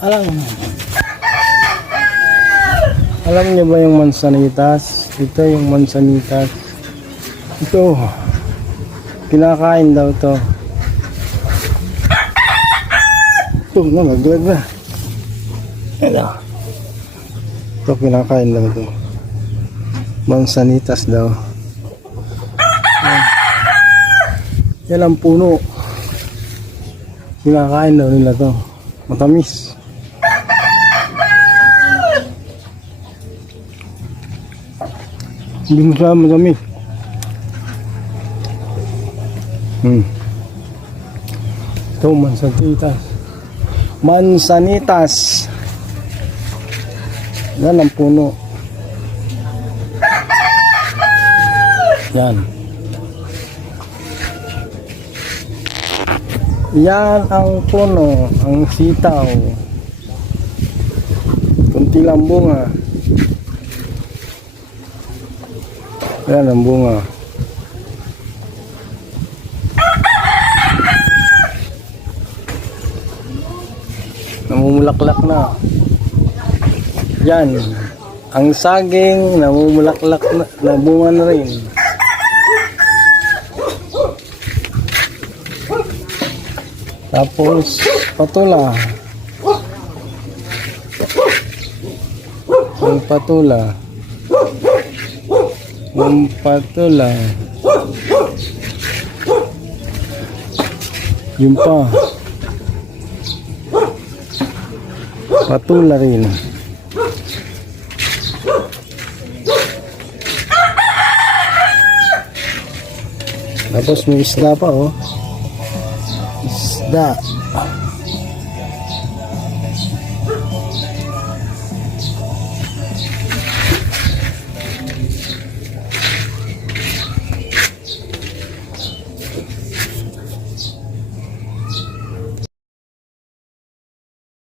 Alam, alam niyo ba yung mansanitas? Ito yung mansanitas. Ito. Kinakain daw to. Ito na, naglag na. Ano? Ito kinakain daw to. Mansanitas daw. Yan ang puno. Kinakain daw nila to. Matamis. Hindi mo siya matamis. Ito, mansanitas. Mansanitas. Yan ang puno. Yan. Yan ang puno, ang sitaw. Kunti lang bunga. Yan ang bunga. Namumulaklak na. Yan. Ang saging namumulaklak na, nabunga na rin. Tapos patula. Ang patula. Ang patula. Yung pa. Patula rin. Tapos may isda pa, oh. Isda.